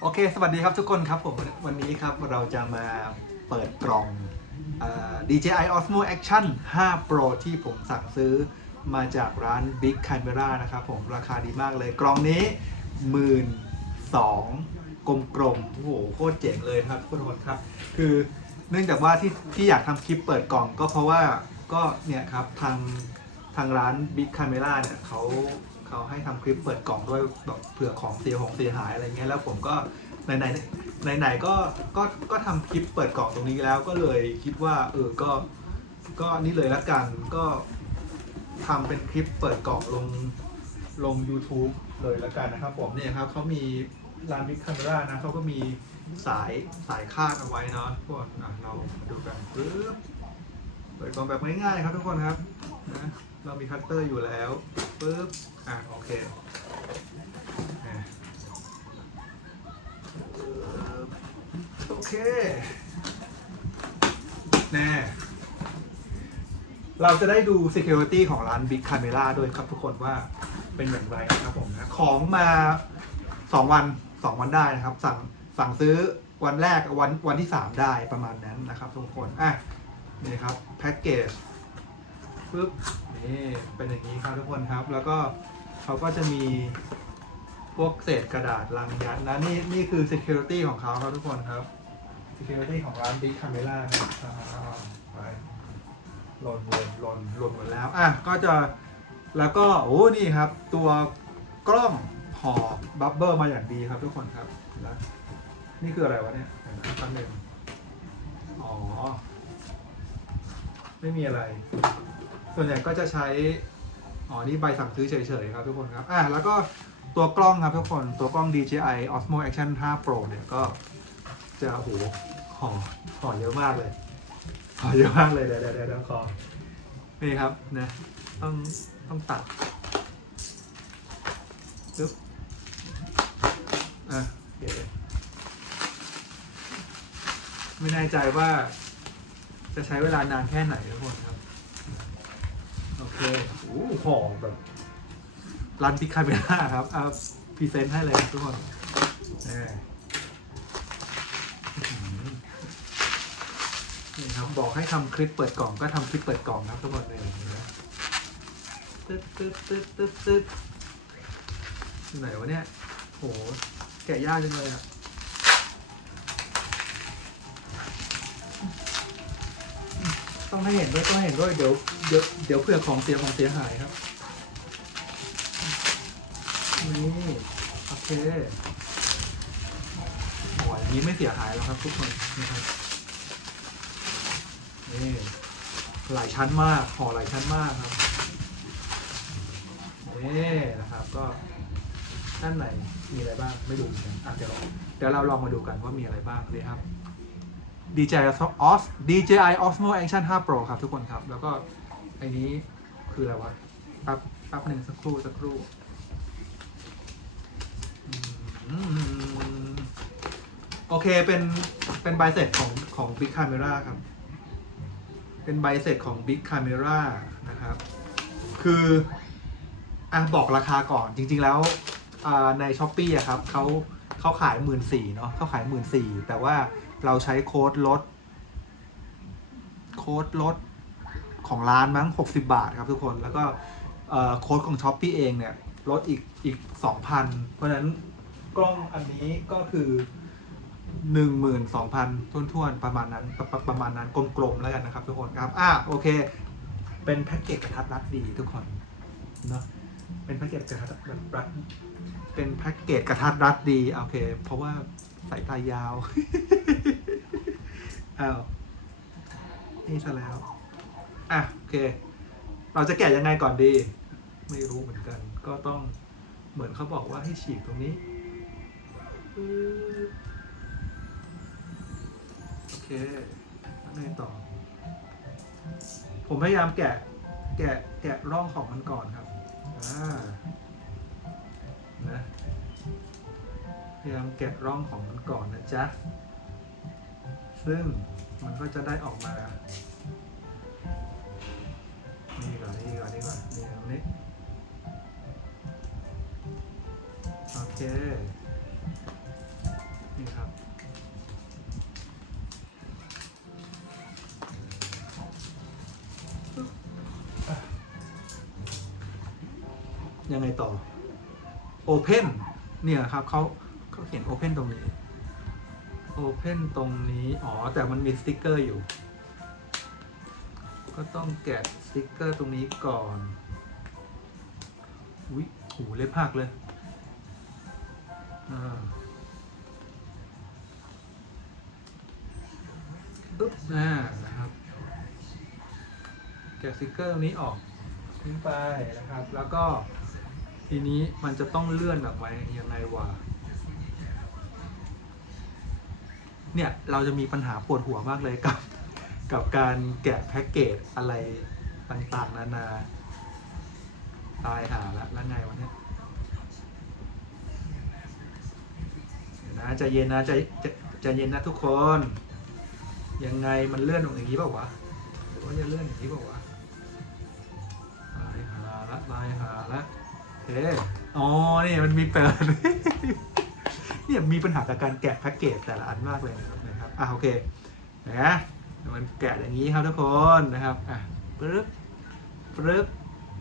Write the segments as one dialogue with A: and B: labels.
A: โอเค สวัสดีครับทุกคนครับผมวันนี้ครับเราจะมาเปิดกล่องเอ่อ DJI Osmo Action 5 Pro ที่ผมสั่งซื้อมาจากร้าน Big Camera นะครับผมราคาดีมากเลยกล่องนี้หมื่นสองกลมๆโอ้โหโคตรเจ๋งเลยครับทุกคนครับ คือเนื่องจากว่าที่ที่อยากทำคลิปเปิดกล่องก็เพราะว่าก็เนี่ยครับทางทางร้าน Big Camera เนี่ยเขา เขาให้ทำคลิปเปิดกล่องด้วยแบบเผื่อของเสียของเสียหายอะไรเงี้ยแล้วผมก็ไหนไหนไหนไหนก็ก็ก็ทำคลิปเปิดกล่องตรงนี้แล้วก็เลยคิดว่า เออก็ก็นี่เลยละกันก็ทำเป็นคลิปเปิดกล่องลงลง YouTube เลยละกันนะครับ ผมเนี่ยครับเขามีร้าน Big Camera นะเขาก็มีสายสายคาดเอาไว้เนาะพวกอะเรามาดูกันปึ๊บเปิดกล่องแบบง่ายๆครับทุกคนครับนะ เรามีคัตเตอร์อยู่แล้วปึ๊บอะโอเคโอเคแน่เราจะได้ดู Security ของร้าน Big Camera ด้วยครับทุกคนว่าเป็นอย่างไรนะครับผมนะของมาสองวันสองวันได้นะครับ สั่งสั่งซื้อวันแรกวันวันที่สามได้ประมาณนั้นนะครับทุกคน อะ นี่ครับ แพ็กเกจปึ๊บ นี่เป็นอย่างนี้ครับทุกคนครับ แล้วก็เขาก็จะมีพวกเศษกระดาษลังยัดนะนี่นี่คือ Security ของเขาครับทุกคนครับ Security ของร้าน Big Camera ครับอ่าไปหล่นหล่นหล่นหล่นหมดแล้วอะก็จะแล้วก็โอ้นี่ครับ ตัวกล้องห่อบับเบิลมาอย่างดีครับทุกคนครับแล้วนี่คืออะไรวะเนี่ยเดี๋ยวนะแป๊บนึงอ๋อ ไม่มีอะไร ส่วนใหญ่ก็จะใช้ อ๋อ นี่ใบสั่งซื้อเฉยๆครับทุกคนครับ อะแล้วก็ตัวกล้องครับทุกคน ตัวกล้อง DJI Osmo Action 5 Pro เนี่ยก็จะโอ้โหห่อห่อเยอะมากเลยขอเยอะมากเลยเดี๋ยวเดี๋ยวเดี๋ยวขอนี่ครับนะต้องต้องตัดปึ๊บอะโอเคไม่แน่ใจว่าจะใช้เวลานานแค่ไหนทุกคนครับ เคโอ้โหห่อแบบรันพิคาเมล่าครับเอาพรีเซนต์ให้เลยทุกคนนี่ครับบอกให้ทำคลิปเปิดกล่องก็ทำคลิปเปิดกล่องครับทุกคนเลยนไหมตึ๊ดตึ๊ดตึ๊ดตึ๊ดตึ๊ดไหนวะเนี่ยโหแกะยากจังเลยอะต้องให้เห็นด้วยต้องให้เห็นด้วยเดี๋ยว เดี๋ยวเดี๋ยวเผื่อของเสียของเสียหายครับนี่โอเคโอ้ยอันนี้ไม่เสียหายแล้วครับทุกคนนะครับนี่หลายชั้นมากห่อหลายชั้นมากครับนี่นะครับ ก็ด้านในมีอะไรบ้างไม่รู้นกันอะเดี๋ยวเดี๋ยวเราลองมาดูกันว่ามีอะไรบ้างเลยครับ DJI Os DJI Osmo Action 5 Pro ครับทุกคนครับ แล้วก็ ไอ้นี้คืออะไรวะแป๊บแป๊บหนึ่งสักครู่สักครู่โอเคเป็นเป็นใบเสร็จของของ Big Camera ครับ เป็นใบเสร็จของ Big Camera นะครับ คืออะบอกราคาก่อนจริง ๆ แล้วใน s h อ p e e อะครับเขาเขาขายหมื่นสี่เนาะเขาขายหมื่นสี่แต่ว่าเราใช้โค้ดลด โค้ดลด ของร้านมั้ง 60 บาทครับทุกคนแล้วก็โค้ดของ s h อ p e e เองเนี่ยลดอีกอีก 2,000 เพราะฉะนั้นกล้องอันนี้ก็คือหนึ่งหมื่นสองพันท้วนๆ ประมาณนั้นปรปรประมาณนั้นกลมๆแล้วกันนะครับทุกคนครับอะโอเค เป็นแพ็กเกจกระทัดรัดดีทุกคนเนาะเป็นแพ็กเกจกระทัดรัดเป็นแพ็กเกจกระทัดรัดดีโอเค เพราะว่าสายตายาวอ้าวนี่ซะแล้ว อะโอเค เราจะแกะยังไงก่อนดี ไม่รู้เหมือนกัน ก็ต้องเหมือนเขาบอกว่าให้ฉีกตรงนี้โอเคแล้วไงต่อ ผมพยายามแกะแกะแกะร่องของมันก่อนครับอ่านะพยายามแกะร่องของมันก่อนนะจ๊ะ ซึ่งมันก็จะได้ออกมา ต่อ Open เนี่ยครับเขาเขาเขียน Open ตรงนี้ Open ตรงนี้ อ๋อ แต่มันมีสติกเกอร์อยู่ ก็ต้องแกะสติกเกอร์ตรงนี้ก่อน อุ้ยโหเล็บหักเลยอ่าปึ๊บอ่านะครับ แกะสติกเกอร์ตรงนี้ออกทิ้งไปนะครับ แล้วก็ ทีนี้มันจะต้องเลื่อนออกไปยังไงวะเนี่ยเราจะมีปัญหาปวดหัวมากเลยกับ กับการแกะแพ็กเกจอะไรต่างๆ นานา ตายหาละแล้วไงวะเนี่ยนะใจเย็นนะใจใจเย็นนะทุกคน ยังไงมันเลื่อนตรงอย่างนี้เปล่าวะหรือว่าจะเลื่อนอย่างนี้เปล่าวะตายหาละตายหาละ โอเอ๋อนี่มันมีเปิด เนี่ยมีปัญหากับการแกะแพ็กเกจแต่ละอันมากเลยนะครับนะครับอะโอเคนะมันแกะอย่างนี้ครับทุกคนนะครับอะปึ๊บปึ๊บ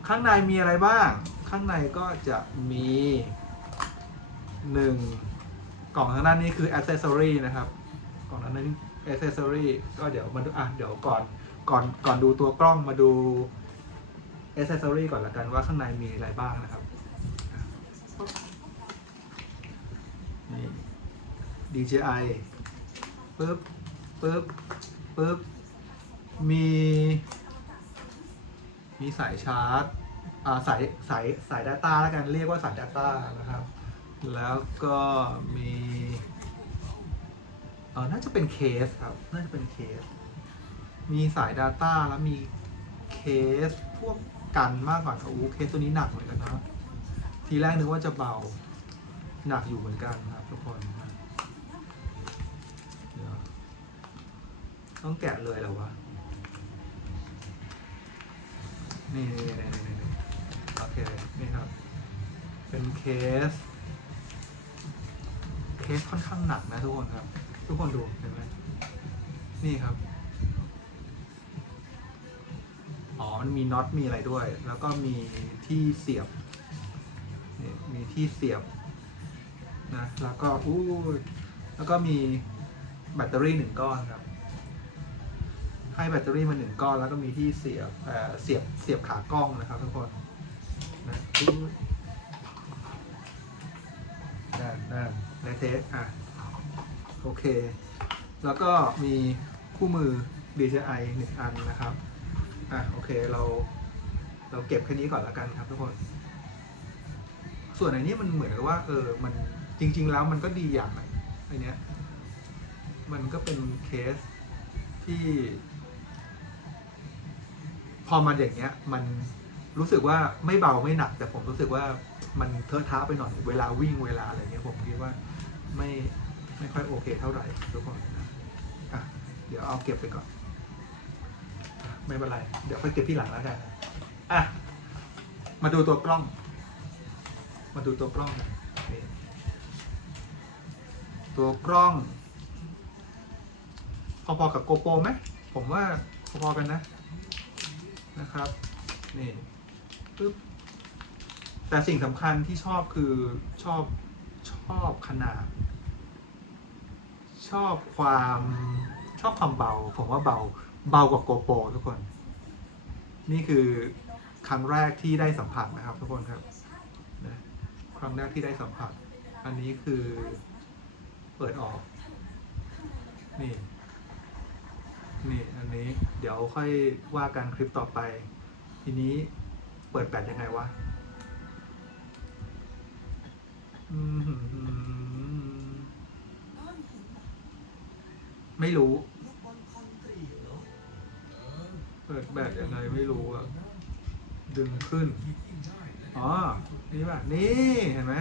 A: ข้างในมีอะไรบ้าง ข้างในก็จะมีหนึ่งกล่องทางด้านนี้คือ accessory นะครับ กล่องนั้น accessory ก็เดี๋ยวมาดูอะเดี๋ยวก่อนก่อนก่อนดูตัวกล้องมาดู accessory ก่อนละกันว่าข้างในมีอะไรบ้างนะครับ นี่ DJI ปึ๊บปึ๊บปึ๊บมีมีสายชาร์จอ่าสายสายสาย Data แล้วกันเรียกว่าสาย Data นะครับ แล้วก็มีเออน่าจะเป็นเคสครับ น่าจะเป็นเคส มีสาย Data แล้วมีเคสพวกกันมากกว่าโอ้เคสตัวนี้หนักเหมือนกันนะ ทีแรกนึกว่าจะเบา หนักอยู่เหมือนกันครับทุกคน ต้องแกะเลยเหรอวะ นี่นี่นี่นี่นี่โอเค นี่ครับ เป็นเคส เคสค่อนข้างหนักนะทุกคนครับ ทุกคนดูเห็นไหมนี่ครับ อ๋อ มันมีน็อตมีอะไรด้วย แล้วก็มีที่เสียบ นี่มีที่เสียบนะ แล้วก็อู้แล้วก็มีแบตเตอรี่หนึ่งก้อนครับ ให้แบตเตอรี่มาหนึ่งก้อน แล้วก็มีที่เสียบเสียบเสียบขากล้องนะครับทุกคนนะอู้นั่นนั่นในเทสอะโอเค แล้วก็มีคู่มือ DJI หนึ่งอันนะครับอะโอเคเราเราเก็บแค่นี้ก่อนละกันครับทุกคน ส่วนอันนี้มันเหมือนกับว่า เออมันจริง ๆ แล้วมันก็ดีอย่างอะไอเนี้ยมันก็เป็นเคสที่ พอมาอย่างเงี้ยมันรู้สึกว่าไม่เบาไม่หนัก แต่ผมรู้สึกว่ามันเทอะท้าไปหน่อยเวลาวิ่งเวลาอะไรเงี้ยผมคิดว่าไม่ไม่ค่อยโอเคเท่าไหร่ทุกคนอะเดี๋ยวเอาเก็บไปก่อน ไม่เป็นไร เดี๋ยวค่อยเก็บที่หลังแล้วกันอะมาดูตัวกล้อง มาดูตัวกล้องกันตัวกล้อง พอๆกับโกโปรไหมผมว่าพอๆกันนะ นะครับนี่ปึ๊บแต่สิ่งสำคัญที่ชอบคือชอบชอบขนาด ชอบความชอบความเบา ผมว่าเบาเบากว่าโกโปรทุกคน นี่คือครั้งแรกที่ได้สัมผัสนะครับ ทุกคนครับนะครั้งแรกที่ได้สัมผัส อันนี้คือเปิดออก นี่ นี่อันนี้เดี๋ยวค่อยว่ากันคลิปต่อไป ทีนี้เปิดแบตยังไงวะมไม่รู้ เปิดแบตยังไงไม่รู้อะดึงขึ้น อ๋อ นี่ป่ะ นี่เห็นไหม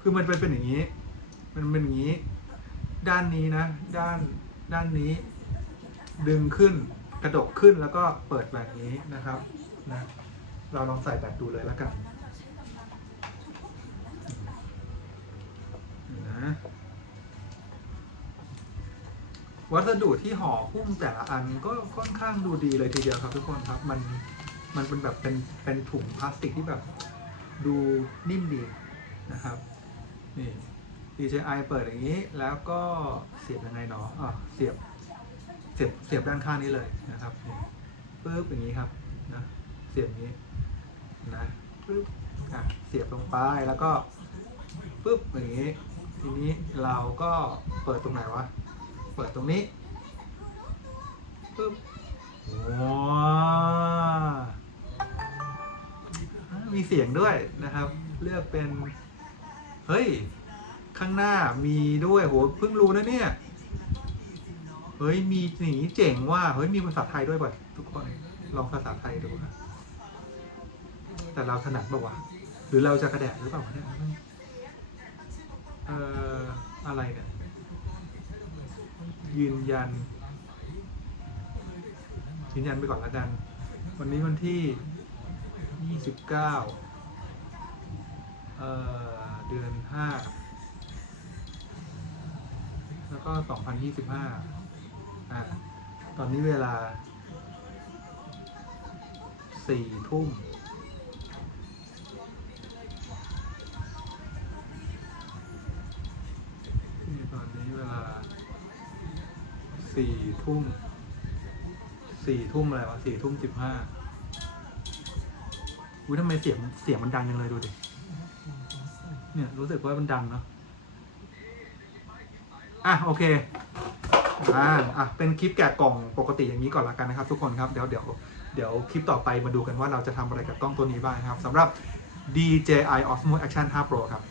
A: คือมันเป็นเป็นอย่างนี้ มันเป็นอย่างนี้ ด้านนี้นะ ด้าน ด้านนี้ ดึงขึ้นกระดกขึ้นแล้วก็เปิดแบบนี้นะครับนะเราลองใส่แบบดูเลยแล้วกันนะวัสดุที่ห่อหุ้มแต่ละอันก็ค่อนข้างดูดีเลยทีเดียวครับทุกคนครับมันมันเป็นแบบเป็นเป็นถุงพลาสติกที่แบบดูนิ่มดีนะครับนี่ DJI เปิดอย่างนี้แล้วก็เสียบยังไงเนาะอะเสียบ สียบเสียบด้านข้างนี้เลยนะครับปึ๊บอย่างนี้ครับนะเสียบอย่างนี้นะปึ๊บอะเสียบลงไปแล้วก็ปึ๊บอย่างนี้ ทีนี้เราก็เปิดตรงไหนวะเปิดตรงนี้ปึ๊บว้ามีเสียงด้วยนะครับ เลือกเป็น เฮ้ย ข้างหน้ามีด้วยโหเพิ่งรู้นะเนี่ย เฮ้ยมีหนีเจ๋งว่าเฮ้ยมีภาษาไทยด้วยป่ะทุกคนลองภาษาไทยดูนะแต่เราถนัดป่าวะหรือเราจะกระแดะหรือเปล่าเนี่ยเอ่ออะไรเนี่ยยืนยัน ยืนยันไปก่อนล้วกัน วันนี้วันที่ 29เอ่อเดือน 5 แล้วก็ 2025 อ่าตอนนี้เวลา4ทุ่มนี่ตอนนี้เวลา4ทุ่มสี่ทุ่มอะไรวะสี่ทุ่มสิบห้าอุ้ยทำไมเสียงเสียงมันดังจังเลยดูดิ เนี่ย รู้สึกว่ามันดังเนาะอะ โอเค อ่าอะเป็นคลิปแกะกล่องปกติอย่างนี้ก่อนละกันนะครับ ทุกคนครับเดี๋ยวเดี๋ยวเดี๋ยวคลิปต่อไปมาดูกันว่าเราจะทำอะไรกับกล้องตัวนี้บ้างครับสำหรับ DJI Osmo Action 5 Pro ครับ